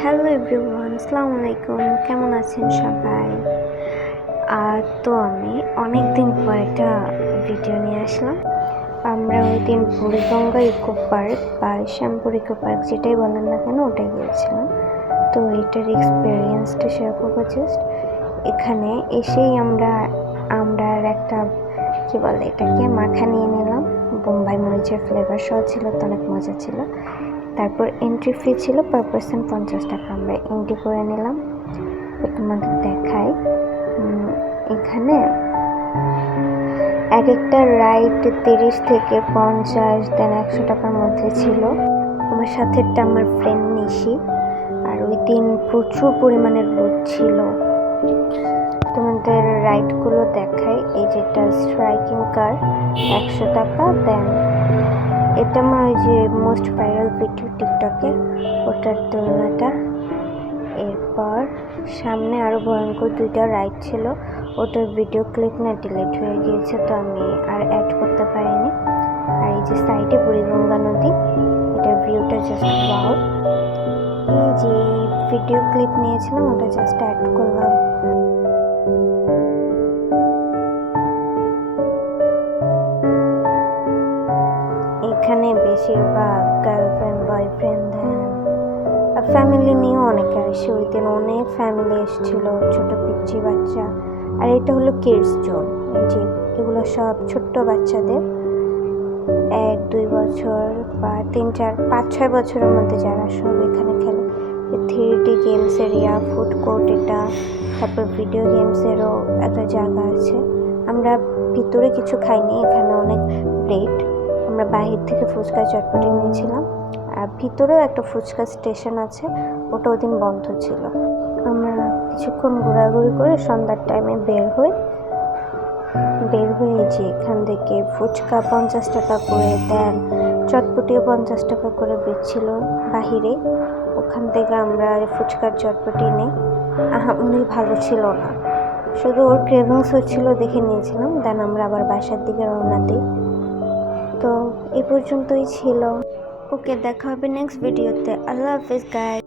Hello everyone, আসসালামু আলাইকুম। কেমন আছেন সবাই? তো আমি অনেক দিন পর একটা ভিডিও নিয়ে আসলাম। আমরা ওই দিন বুড়িগঙ্গা ইকো পার্ক বা শ্যামপুর ইকো পার্ক যেটাই বলেন না কেন ওটাই গিয়েছিলাম। তো এটার এক্সপিরিয়েন্সটা শেয়ার করবো জাস্ট। এখানে এসেই আমরা আর একটা কী বলে এটাকে মাখা নিয়ে নিলাম। বোম্বাই মরিচের ফ্লেভার সহ ছিল, তো অনেক মজা ছিল। তারপর এন্ট্রি ফি ছিল পার পার্সন 50 টাকা। আমরা এন্ট্রি করে নিলাম। তো তোমাদের দেখাই, এখানে এক একটা রাইড 30 থেকে 50 দেন 100 টাকার মধ্যে ছিল। আমার সাথেরটা আমার ফ্রেন্ড নিশি। আর ওই দিন প্রচুর পরিমাণে রোদ ছিল। তোমাদের রাইডগুলো দেখাই। এই যেটা স্ট্রাইকিং কার 100 টাকা। দেন এটা আমার ওই যে মোস্ট ভাইরাল ভিডিও টিকটকে, ওটার তুলনাটা। এরপর সামনে আরও ভয়ঙ্কর 2টা রাইড ছিল, ওটার ভিডিও ক্লিপ না ডিলিট হয়ে গিয়েছে, তো আমি আর অ্যাড করতে পারিনি। আর এই যে সাইডে বুড়িগঙ্গা নদী, এটার ভিউটা জাস্ট ওয়াও। এই যে ভিডিও ক্লিপ নিয়েছিলাম ওটা জাস্ট অ্যাড করলাম। এখানে বেশিরভাগ গার্লফ্রেন্ড বয়ফ্রেন্ড দেন ফ্যামিলি নিয়েও অনেকে আসে। ওই দিন অনেক ফ্যামিলি এসেছিল, ছোট পিচ্চি বাচ্চা। আর এটা হলো কিডস জোন। এই যে এগুলো সব ছোট্ট বাচ্চাদের 1-2 বছর বা 3-4-5-6 বছরের মধ্যে যারা সব এখানে খেলে। 3D games area, food court এটা। তারপর ভিডিও গেমসেরও একটা জায়গা আছে। আমরা ভিতরে কিছু খাইনি, এখানে অনেক রেট। আমরা বাহির থেকে ফুচকা চটপটি নিয়েছিলাম। আর ভিতরেও একটা ফুচকা স্টেশন আছে, ওটা ওদিন বন্ধ ছিল। আমরা কিছুক্ষণ ঘোরাঘুরি করে সন্ধ্যার টাইমে বের হয়ে যে এখান থেকে ফুচকা 50 টাকা করে দেন, চটপটিও 50 টাকা করে বেচছিল বাহিরে। ওখান থেকে আমরা ফুচকার চটপটি নিই। অনেক ভালো ছিল না, শুধু ওর ক্রেভিংস হচ্ছিল দেখে নিয়েছিলাম। দেন আমরা আবার বাসার দিকে রওনা দিই। তো এই পর্যন্তই ছিল। ওকে, দেখা হবে নেক্সট ভিডিওতে। আল্লাহ হাফিজ গাইস।